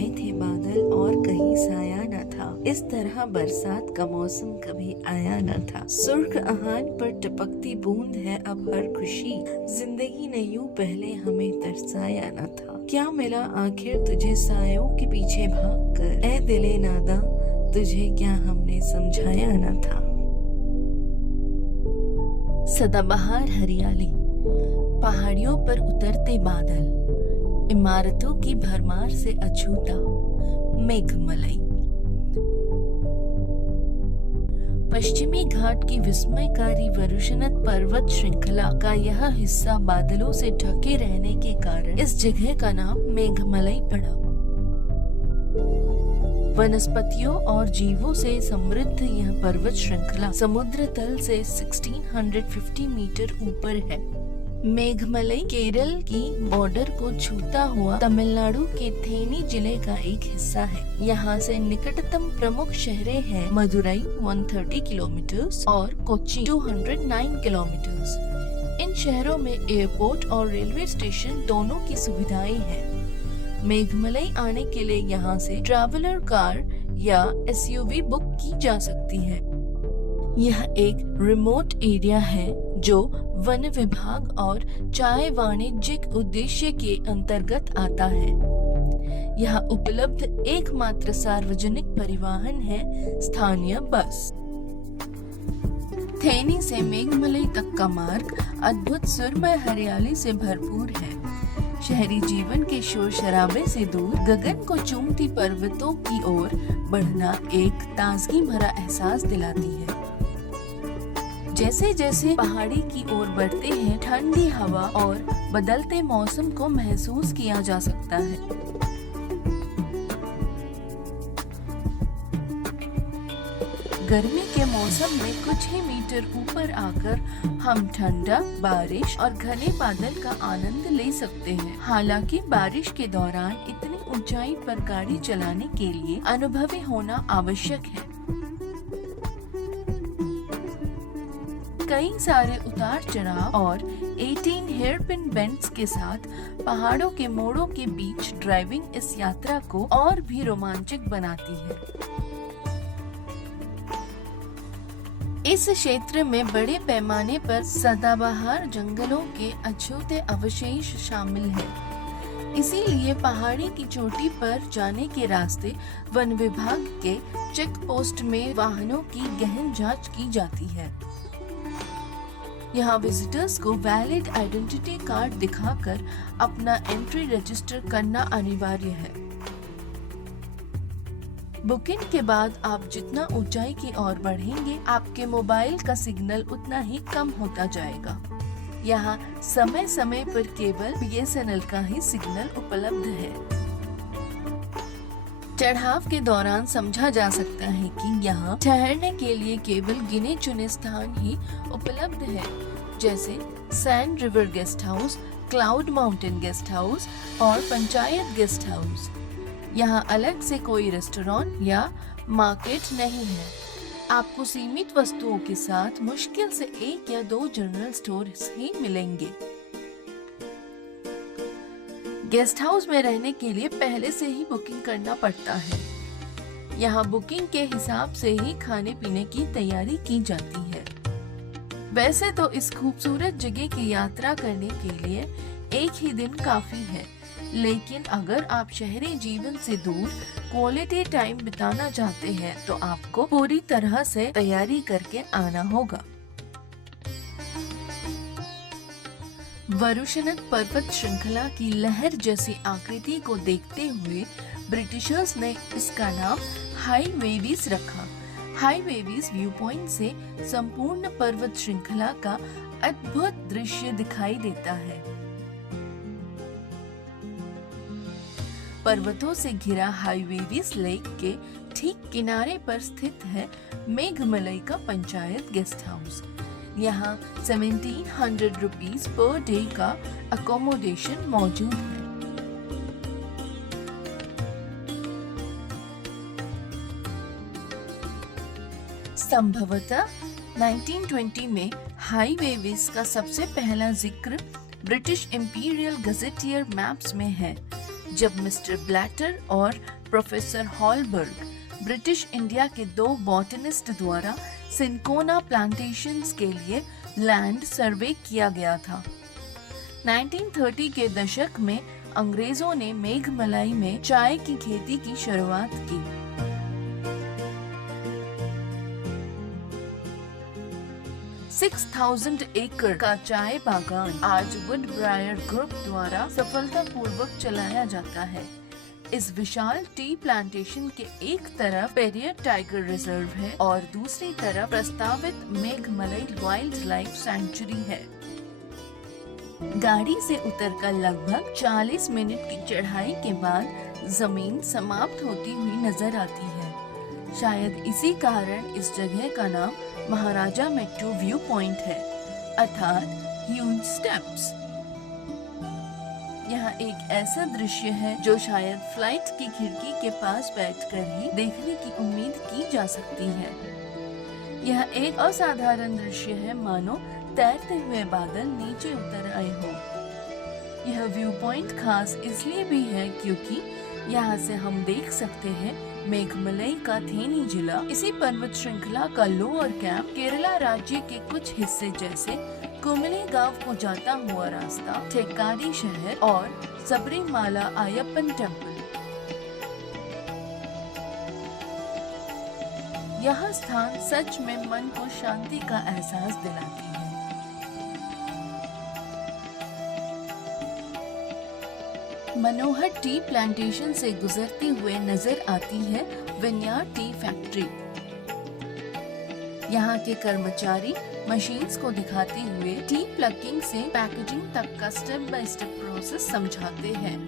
छाए थे बादल और कहीं साया न था। इस तरह बरसात का मौसम कभी आया न था। सुर्ख आहान पर टपकती बूंद है अब हर खुशी, जिंदगी ने यूं पहले हमें तरसाया न था। क्या मिला आखिर तुझे सायों के पीछे भाग कर, ए दिले नादा तुझे क्या हमने समझाया न था। सदाबहार हरियाली, पहाड़ियों पर उतरते बादल, इमारतों की भरमार से अछूता मेघमलई। पश्चिमी घाट की विस्मयकारी वरुषणत पर्वत श्रृंखला का यह हिस्सा बादलों से ढके रहने के कारण इस जगह का नाम मेघमलई पड़ा। वनस्पतियों और जीवों से समृद्ध यह पर्वत श्रृंखला समुद्र तल से 1650 मीटर ऊपर है। मेघमलई केरल की बॉर्डर को छूता हुआ तमिलनाडु के थेनी जिले का एक हिस्सा है। यहाँ से निकटतम प्रमुख शहरें हैं मदुरई 130 किलोमीटर और कोच्चि 209 किलोमीटर। इन शहरों में एयरपोर्ट और रेलवे स्टेशन दोनों की सुविधाएं हैं। मेघमलई आने के लिए यहाँ से ट्रैवलर कार या एसयूवी बुक की जा सकती है। यह एक रिमोट एरिया है जो वन विभाग और चाय वाणिज्यिक उद्देश्य के अंतर्गत आता है। यहाँ उपलब्ध एकमात्र सार्वजनिक परिवहन है स्थानीय बस। थेनी से मेघमलई तक का मार्ग अद्भुत सुरमय हरियाली से भरपूर है। शहरी जीवन के शोर शराबे से दूर गगन को चूमती पर्वतों की ओर बढ़ना एक ताजगी भरा एहसास दिलाती है। जैसे जैसे पहाड़ी की ओर बढ़ते हैं, ठंडी हवा और बदलते मौसम को महसूस किया जा सकता है। गर्मी के मौसम में कुछ ही मीटर ऊपर आकर हम ठंडा, बारिश और घने बादल का आनंद ले सकते हैं। हालांकि बारिश के दौरान इतनी ऊंचाई पर गाड़ी चलाने के लिए अनुभवी होना आवश्यक है। कई सारे उतार चढ़ाव और 18 हेयरपिन बेंड्स के साथ पहाड़ों के मोड़ों के बीच ड्राइविंग इस यात्रा को और भी रोमांचक बनाती है। इस क्षेत्र में बड़े पैमाने पर सदाबहार जंगलों के अछूते अवशेष शामिल हैं। इसीलिए पहाड़ी की चोटी पर जाने के रास्ते वन विभाग के चेक पोस्ट में वाहनों की गहन जांच की जाती है। यहाँ विजिटर्स को वैलिड आइडेंटिटी कार्ड दिखाकर अपना एंट्री रजिस्टर करना अनिवार्य है। बुकिंग के बाद आप जितना ऊंचाई की ओर बढ़ेंगे, आपके मोबाइल का सिग्नल उतना ही कम होता जाएगा। यहाँ समय समय पर केवल BSNL का ही सिग्नल उपलब्ध है। चढ़ाव के दौरान समझा जा सकता है कि यहाँ ठहरने के लिए केवल गिने चुने स्थान ही उपलब्ध है, जैसे sand river guest house, cloud mountain guest house और पंचायत गेस्ट हाउस। यहाँ अलग से कोई रेस्टोरेंट या मार्केट नहीं है। आपको सीमित वस्तुओं के साथ मुश्किल से 1 या 2 जनरल स्टोर ही मिलेंगे। गेस्ट हाउस में रहने के लिए पहले से ही बुकिंग करना पड़ता है। यहाँ बुकिंग के हिसाब से ही खाने पीने की तैयारी की जाती है। वैसे तो इस खूबसूरत जगह की यात्रा करने के लिए एक ही दिन काफी है, लेकिन अगर आप शहरी जीवन से दूर क्वालिटी टाइम बिताना चाहते हैं तो आपको पूरी तरह से तैयारी करके आना होगा। वरुषणत पर्वत श्रृंखला की लहर जैसी आकृति को देखते हुए ब्रिटिशर्स ने इसका नाम हाई वेवीज रखा। हाई वेवीज व्यू पॉइंट से संपूर्ण पर्वत श्रृंखला का अद्भुत दृश्य दिखाई देता है। पर्वतों से घिरा हाई वेवीज लेक के ठीक किनारे पर स्थित है मेघमलई का पंचायत गेस्ट हाउस। यहाँ 1700 रुपीज पर डे का अकोमोडेशन मौजूद है। संभवतः 1920 में हाई वेवीज का सबसे पहला जिक्र ब्रिटिश इंपीरियल गजेटियर मैप्स में है। जब मिस्टर ब्लैटर और प्रोफेसर हॉलबर्ग ब्रिटिश इंडिया के 2 बॉटनिस्ट द्वारा सिनकोना प्लांटेशंस के लिए लैंड सर्वे किया गया था। 1930 के दशक में अंग्रेजों ने मेघमलाई में चाय की खेती की शुरुआत की। सिक्स 6000 एकड़ का चाय बागान आज वुडब्रायर ग्रुप द्वारा सफलतापूर्वक चलाया जाता है। इस विशाल टी प्लांटेशन के एक तरफ पेरियर टाइगर रिजर्व है और दूसरी तरफ प्रस्तावित मेघमलाई वाइल्ड लाइफ सैंक्चुरी है। गाड़ी से उतरकर लगभग 40 मिनट की चढ़ाई के बाद जमीन समाप्त होती हुई नजर आती है। शायद इसी कारण इस जगह का नाम महाराजा मेट्रो व्यू पॉइंट है, अर्थात ह्यूज स्टेप्स। यह एक ऐसा दृश्य है जो शायद फ्लाइट की खिड़की के पास बैठकर ही देखने की उम्मीद की जा सकती है। यह एक असाधारण दृश्य है, मानो तैरते हुए बादल नीचे उतर आए हो। यह व्यू पॉइंट खास इसलिए भी है क्योंकि यहाँ से हम देख सकते हैं मेघमलाई का थेनी जिला, इसी पर्वत श्रृंखला का लोअर कैंप, केरला राज्य के कुछ हिस्से जैसे कुमले गांव को जाता हुआ रास्ता, थेक्काडी शहर और सबरीमाला अयप्पन टेम्पल। यह स्थान सच में मन को शांति का एहसास दिलाती है। मनोहर टी प्लांटेशन से गुजरते हुए नजर आती है विनयार्ड टी फैक्ट्री। यहाँ के कर्मचारी मशीन्स को दिखाते हुए टी प्लकिंग से पैकेजिंग तक का स्टेप बाय स्टेप प्रोसेस समझाते हैं।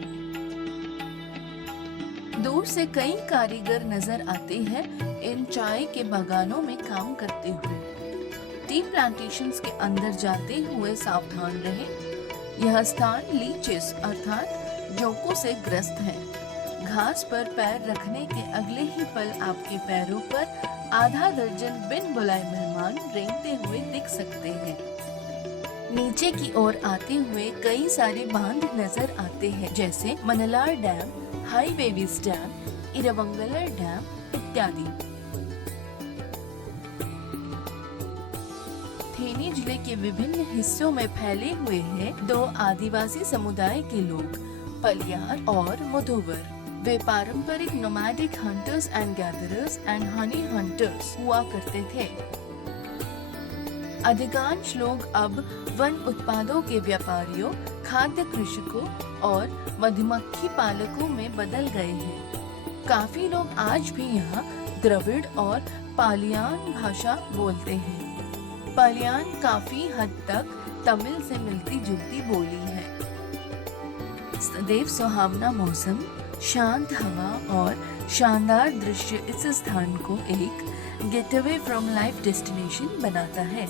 दूर से कई कारीगर नजर आते हैं इन चाय के बागानों में काम करते हुए। टी प्लांटेशंस के अंदर जाते हुए सावधान रहें। यह स्थान लीचेस अर्थात जोकों से ग्रस्त है। घास पर पैर रखने के अगले ही पल आपके पैरों पर आधा दर्जन बिन बुलाए मेहमान रेंगते हुए दिख सकते हैं। नीचे की ओर आते हुए कई सारे बांध नजर आते हैं, जैसे मनलार डैम, हाई वेविस डैम, इरवंगलर डैम इत्यादि। थेनी जिले के विभिन्न हिस्सों में फैले हुए हैं 2 आदिवासी समुदाय के लोग, पलियार और मुधोवर। वे पारंपरिक nomadic hunters and gatherers and honey hunters हुआ करते थे। अधिकांश लोग अब वन उत्पादों के व्यापारियों, खाद्य कृषकों और मधुमक्खी पालकों में बदल गए हैं। काफी लोग आज भी यहाँ द्रविड़ और पालियान भाषा बोलते हैं। पालियान काफी हद तक तमिल से मिलती जुलती बोली है। सदैव सुहावना मौसम, शांत हवा और शानदार दृश्य इस स्थान को एक गेटअवे फ्रॉम लाइफ डेस्टिनेशन बनाता है।